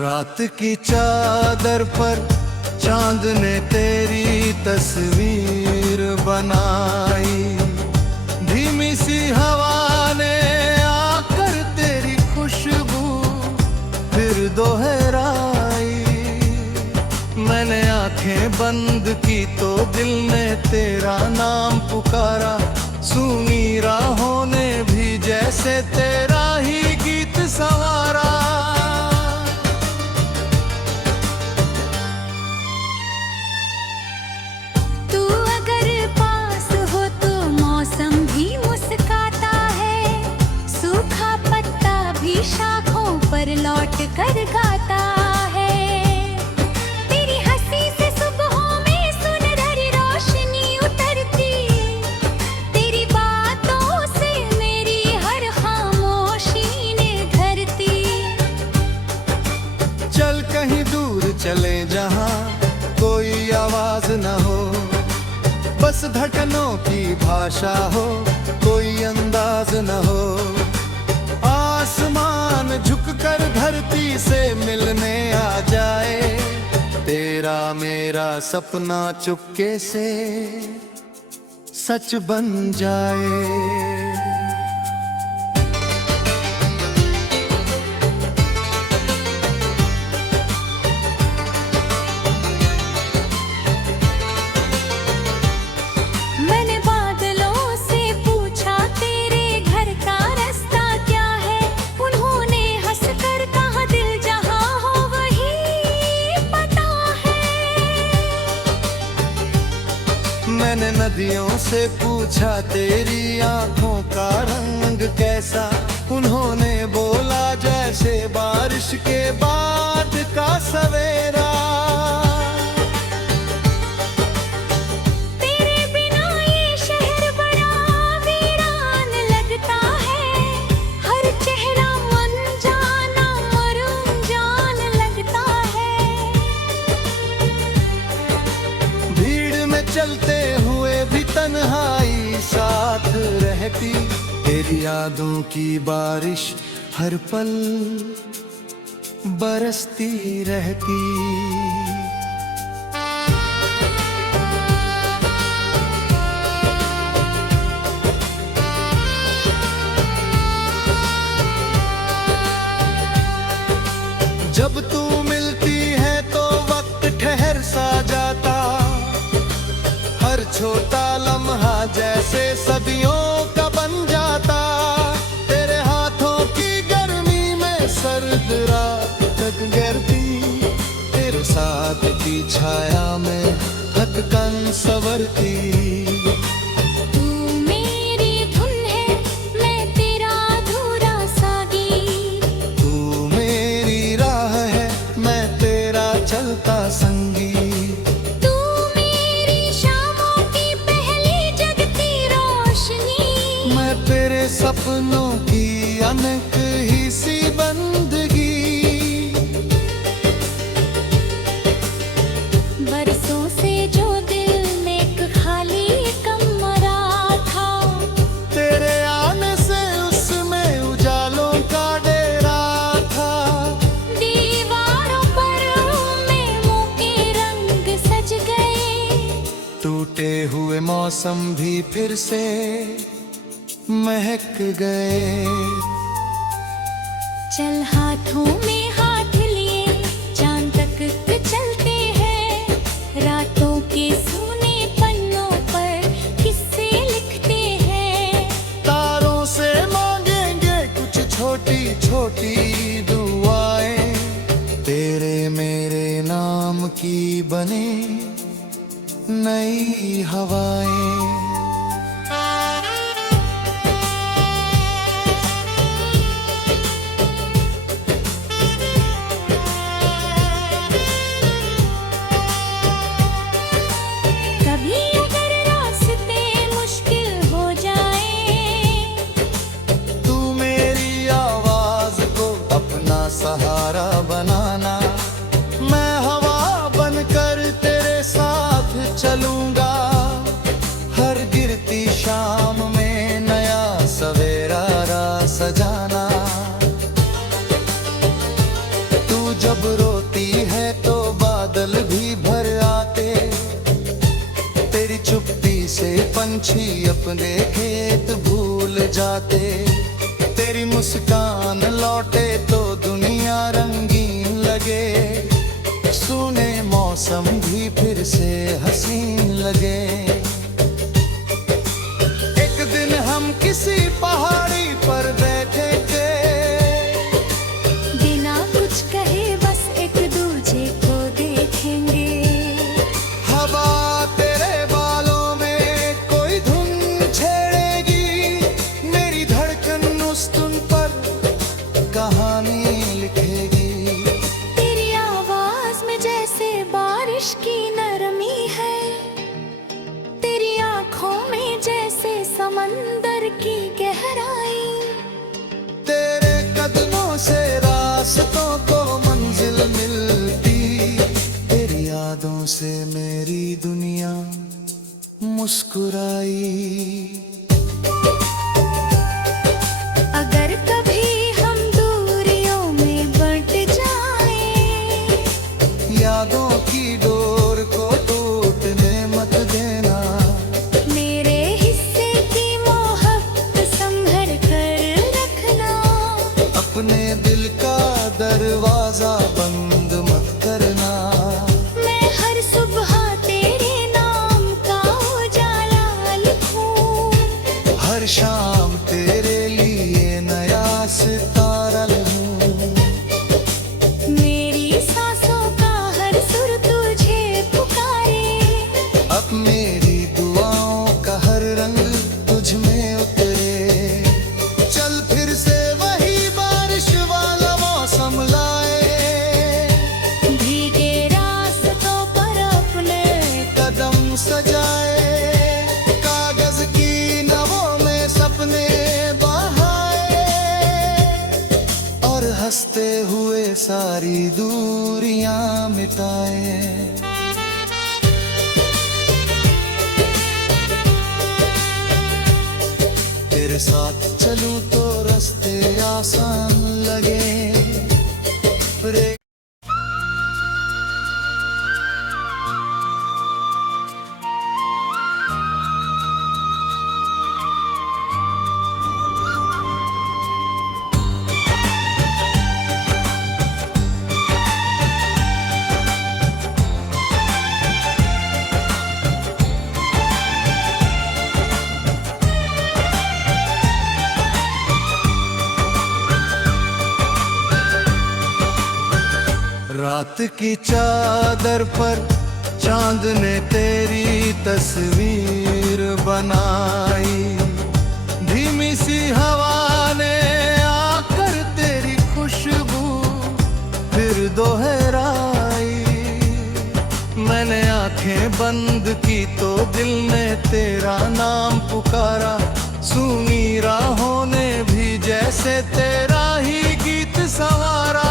रात की चादर पर चांद ने तेरी तस्वीर बनाई, धीमी सी हवा ने आकर तेरी खुशबू फिर दोहराई। मैंने आंखें बंद की तो दिल ने तेरा नाम पुकारा, सुनी राहों ने भी जैसे तेरा ही गीत संवारा। तू अगर पास हो तो मौसम भी मुस्काता है, सूखा पत्ता भी शाखों पर लौट कर गाता है। तेरी हंसी से सुबहों में सुनहरी रोशनी उतरती, तेरी बातों से मेरी हर खामोशी ने धरती। चल कहीं दूर चले जहां कोई आवाज न हो, बस धड़कनों की भाषा हो, कोई अंदाज न हो। आसमान झुककर धरती से मिलने आ जाए, तेरा मेरा सपना चुपके से सच बन जाए। मैंने बादलों से पूछा तेरे घर का रास्ता क्या है, उन्होंने हंसकर कहा दिल जहां हो वही पता है। मैंने नदियों से पूछा तेरी आंखों का रंग कैसा, उन्होंने बोला जैसे बारिश के बाद का सवेरा। तेरे बिना ये शहर बड़ा वीरान लगता है, हर चेहरा अनजाना मरूंजान लगता है। भीड़ में चलते हुए भी तन्हाई साथ रहती, तेरी यादों की बारिश हर पल बरसती रहती। जब तू मिलती है तो वक्त ठहर सा जाता, हर छोटा लम्हा जैसे सदियों का बन जाता। तेरे हाथों की गर्मी में सर्द रात तक गिरती, तेरे साथ की छाया में थकन संवरती। तू मेरी धुन है, मैं तेरा अधूरा सागी। तू मेरी राह है, मैं तेरा चलता संगी। तू मेरी शामों की पहली जगती रोशनी, मैं तेरे सपनों की अनक ही सी बंदगी। बरसों से जो दिल में एक खाली कमरा था, तेरे आने से उसमें उजालों का डेरा था। दीवारों पर मेमों के रंग सज गए, टूटे हुए मौसम भी फिर से महक गए। चल हाथों में हाथ लिए चांद तक चलते हैं, रातों के सूने पन्नों पर किस्से लिखते हैं। तारों से मांगेंगे कुछ छोटी छोटी दुआएं, तेरे मेरे नाम की बने नई हवाएं। कभी अगर रास्ते मुश्किल हो जाए, तू मेरी आवाज को अपना सहारा बनाना, मैं हवा बनकर तेरे साथ चलूंगा। हर गिरती शाम में नया सवेरा सजाना। तू जब रोती है तो बादल भी भर आते, तेरी चुप्पी से पंछी अपने खेत भूल जाते, तेरी मुस्कान लौटे तो दुनिया रंगीन लगे, सुने मौसम भी फिर से हसीन लगे। एक दिन हम किसी पहाड़ी पर बैठे थे, बिना कुछ कहे बस एक दूजे को देखेंगे। हवा तेरे बालों में कोई धुन छेड़ेगी, मेरी धड़कन उस धुन पर कहानी लिखेगी। तेरी आवाज में जैसे बारिश की नरमी है, तेरी आंखों में जैसे समंदर की गहराई। तेरे कदमों से रास्तों को मंजिल मिलती, तेरी यादों से मेरी दुनिया मुस्कुराई। अगर कभी हम दूरियों में बंट जाएं, यादों की डोर को टूटने मत देना, मेरे हिस्से की मोहब्बत संभल कर रखना। अपने दिल का दरवाजा बंद मत करना। मैं हर सुबह तेरे नाम का उजाला लिखूं, हर शाम तेरे लिए नया सितारा लूं, मेरी सांसों का हर सुर तुझे पुकारे। अब मेरी दुआओं का हर रंग तुझ में उतरे, चल फिर से वही बारिश वाला मौसम लाए, भीगे रास्तों पर अपने कदम सजाए, कागज की नवों में सपने बहाए, और हंसते हुए सारी दूरियां मिटाए। तेरे साथ चलूं तो रास्ते आसान लगे, रे रात की चादर पर चांद ने तेरी तस्वीर बनाई, धीमी सी हवा ने आकर तेरी खुशबू फिर दोहराई। मैंने आंखें बंद की तो दिल ने तेरा नाम पुकारा, सुनी राहों ने भी जैसे तेरा ही गीत संवारा।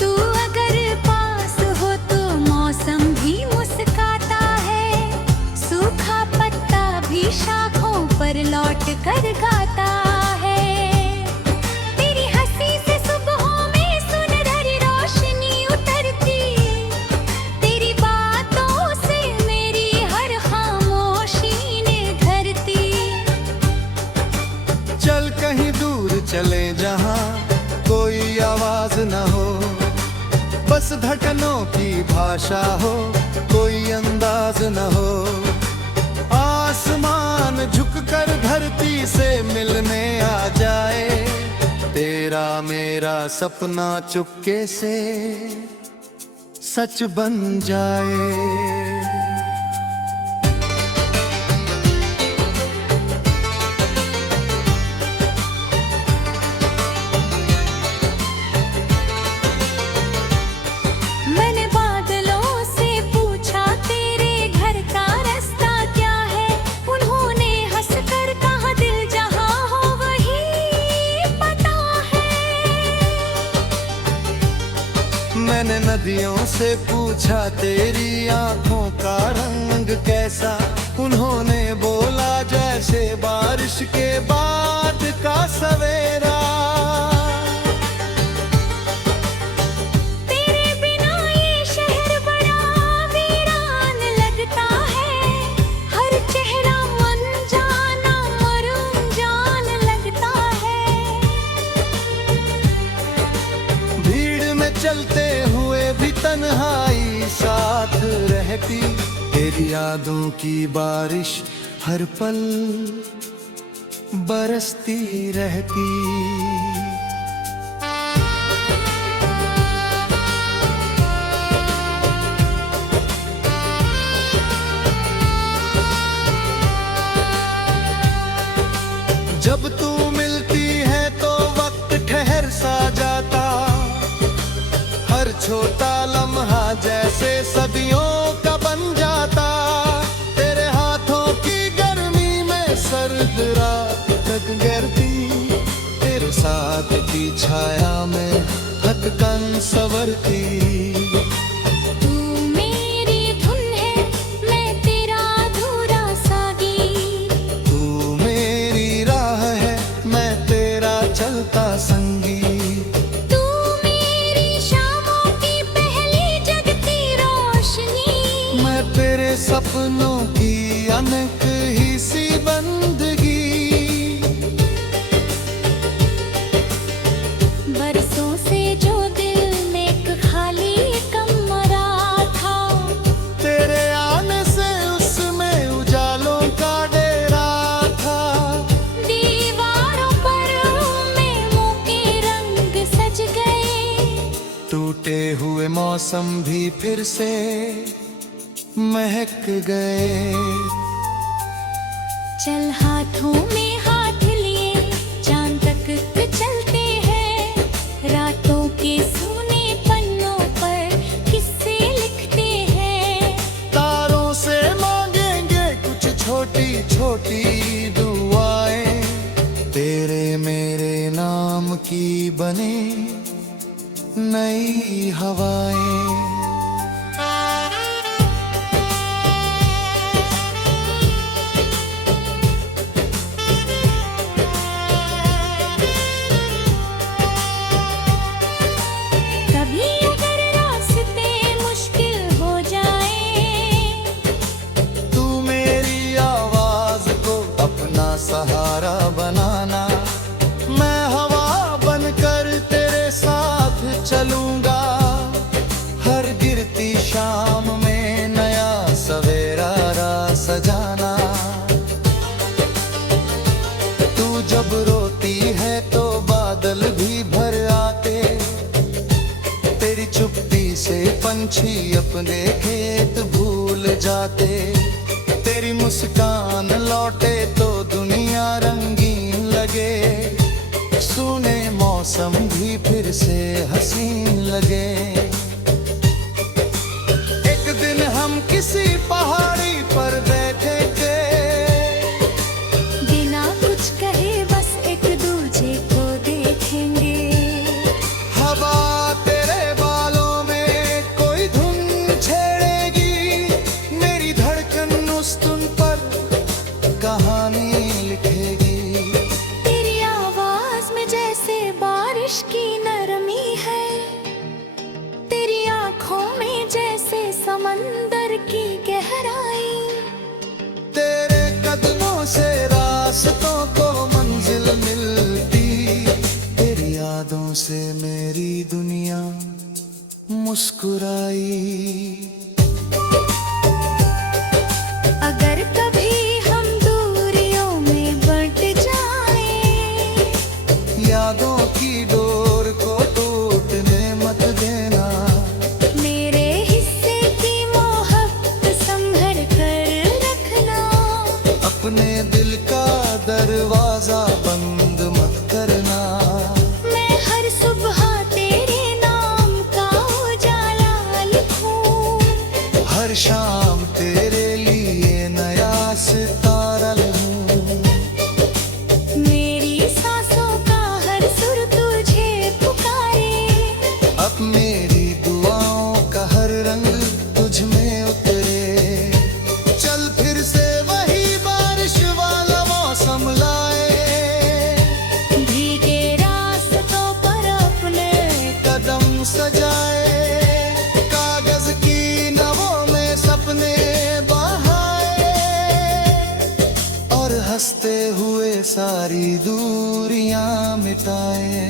तू अगर पास हो तो मौसम भी मुस्काता है, सूखा पत्ता भी शाखों पर लौट कर गाता है। तेरी हंसी से सुबहों में सुनहरी रोशनी उतरती, तेरी बातों से मेरी हर खामोशी निखरती। चल कहीं दूर चले जहां कोई आवाज न हो, बस धड़कनों की भाषा हो, कोई अंदाज न हो। आसमान झुककर धरती से मिलने आ जाए, तेरा मेरा सपना चुपके से सच बन जाए। मैंने बादलों से पूछा तेरे घर का रास्ता क्या है, उन्होंने हंसकर कहा दिल जहां हो वही पता है। मैंने नदियों से पूछा तेरी आंखों का रंग कैसा, उन्होंने बोला जैसे बारिश के बाद का सवेरा। तेरे बिना ये शहर बड़ा वीरान लगता है, हर चेहरा अनजाना और अनजान लगता है। भीड़ में चलते हुए भी तन्हाई साथ रहती, तेरी यादों की बारिश हर पल बरसती रहती। जब तू मिलती है तो वक्त ठहर सा जाता, हर छोटा लम्हा जैसे सदियों का बन जाता। तेरे हाथों की गर्मी में सर्द रात तक गिरती, तेरे साथ की छाया में हथकन संवरती। तू मेरी धुन है, मैं तेरा अधूरा सा गीत। तू मेरी राह है, मैं तेरा चलता संगीत। तू मेरी शामों की पहली जगती रोशनी। मैं तेरे सपनों की अनक ही सी बंदगी। बरसों से जो दिल में एक खाली कमरा था, तेरे आने से उसमें उजालों का डेरा था। दीवारों पर मेमों के रंग सज गए। टूटे हुए मौसम भी फिर से महक गए। चल हाथों में हाथ लिए चांद तक चलते हैं, रातों के सूने पन्नों पर किस्से लिखते हैं। तारों से मांगेंगे कुछ छोटी छोटी दुआएं, तेरे मेरे नाम की बने नई हवाएं। कभी अगर रास्ते मुश्किल हो जाए, तू मेरी आवाज को अपना सहारा बनाना। मैं हवा बनकर तेरे साथ चलूंगा, हर गिरती शाम में नया सवेरा राह सजाना। तू जब रोती है तो बादल भी भर आते, तेरी चुप्पी से पंछी अपने खेत भूल जाते। तेरी मुस्कान लौटे तो दुनिया रंगीन लगे, सूने मौसम भी फिर से हसीन लगे। एक दिन हम किसी पहाड़ी पर बैठेंगे, बिना कुछ कहे बस एक दूजे को देखेंगे। हवा तेरे बालों में कोई धुन छेड़ेगी, मेरी धड़कन उस धुन पर कहानी लिखेगी। तेरी आवाज में जैसे बारिश की नरमी है, तेरी आंखों में जैसे समंदर की गहराई। तेरे कदमों से रास्तों को मंजिल मिलती, तेरी यादों से मेरी दुनिया मुस्कुराई। अगर कभी हम दूरियों में बंट जाएं, यादों की डोर को टूटने मत देना। मेरे हिस्से की मोहब्बत संभल कर रखना। अपने दिल का दरवाजा बंद मत करना। मैं हर सुबह तेरे नाम का उजाला लिखूं, सारी दूरियां मिटाए।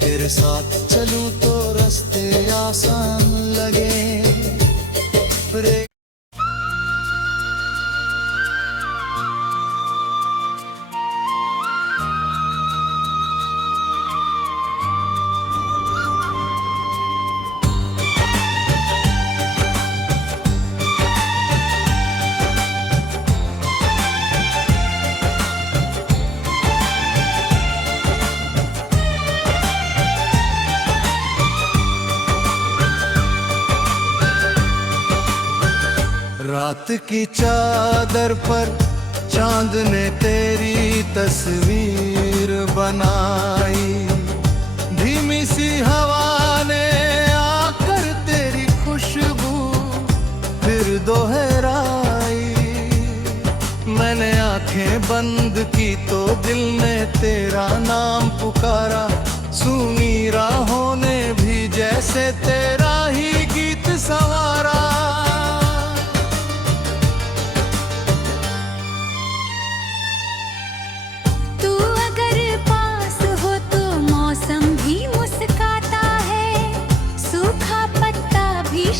तेरे साथ चलूं तो रास्ते आसान लगे। रात की चादर पर चांद ने तेरी तस्वीर बनाई। धीमी सी हवा ने आकर तेरी खुशबू फिर दोहराई। मैंने आंखें बंद की तो दिल ने तेरा नाम पुकारा। सुनी राहों ने भी जैसे तेरा ही गीत संवारा।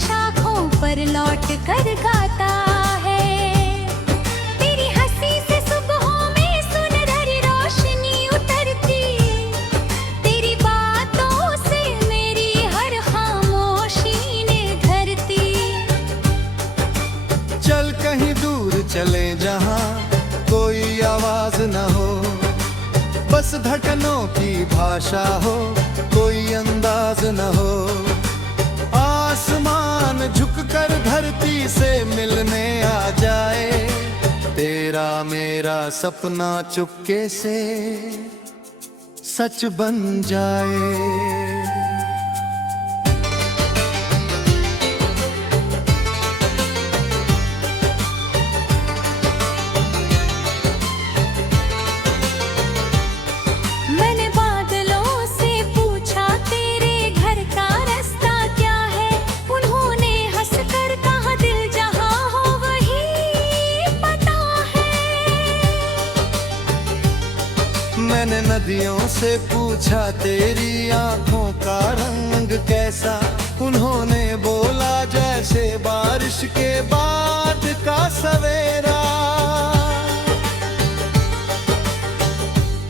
शाखों पर लौट कर गाता है। तेरी हंसी से सुबहों में सुनहरी रोशनी उतरती। तेरी बातों से मेरी हर खामोशी ने धरती। चल कहीं दूर चले जहां कोई आवाज न हो। बस धड़कनों की भाषा हो, कोई अंदाज न हो। आसमान झुककर धरती से मिलने आ जाए। तेरा मेरा सपना चुपके से सच बन जाए। मैंने नदियों से पूछा तेरी आंखों का रंग कैसा। उन्होंने बोला जैसे बारिश के बाद का सवेरा।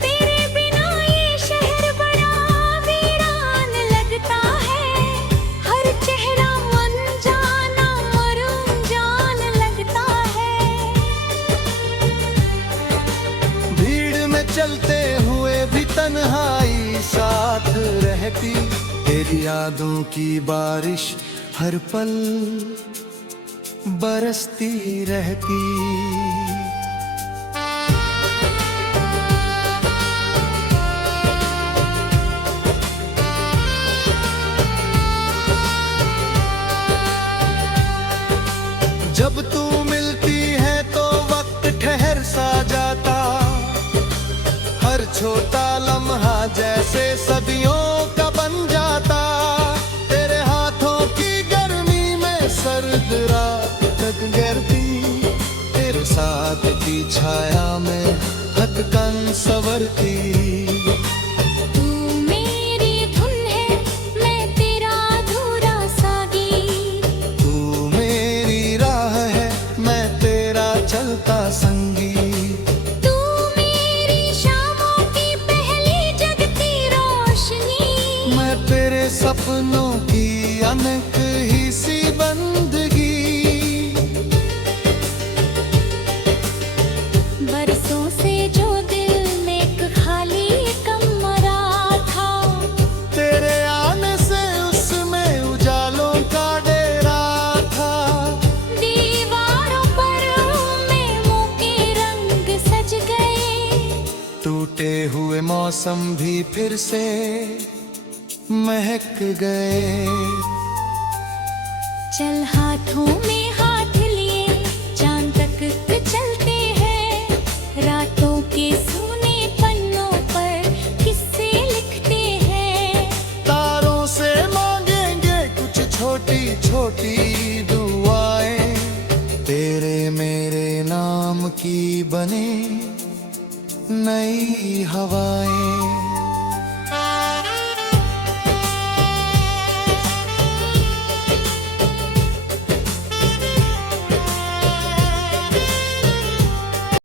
तेरे बिना ये शहर बड़ा वीरान लगता है। हर चेहरा अनजाना मरूंजान लगता है। भीड़ में चलते भी तन्हाई साथ रहती। तेरी यादों की बारिश हर पल बरसती रहती। जब तू मिलती है तो वक्त ठहर सा जाता। हर छोटा लम्हा जैसे सदियों का बन जाता। तेरे हाथों की गर्मी में सर्द रात तक गिरती। तेरे साथ की छाया में थकन संवरती। तू मेरी धुन है, मैं तेरा अधूरा सागी। तू मेरी राह है, मैं तेरा चलता संगी। तेरे सपनों की अनक ही सी बंदगी। बरसों से जो दिल में एक खाली कमरा था। तेरे आने से उसमें उजालों का डेरा था। दीवारों पर मेमों के रंग सज गए। टूटे हुए मौसम भी फिर से महक गए। चल हाथों में हाथ लिए चांद तक चलते हैं। रातों के सूने पन्नों पर किस्से लिखते हैं। तारों से मांगेंगे कुछ छोटी छोटी दुआएं। बने नई हवाएं।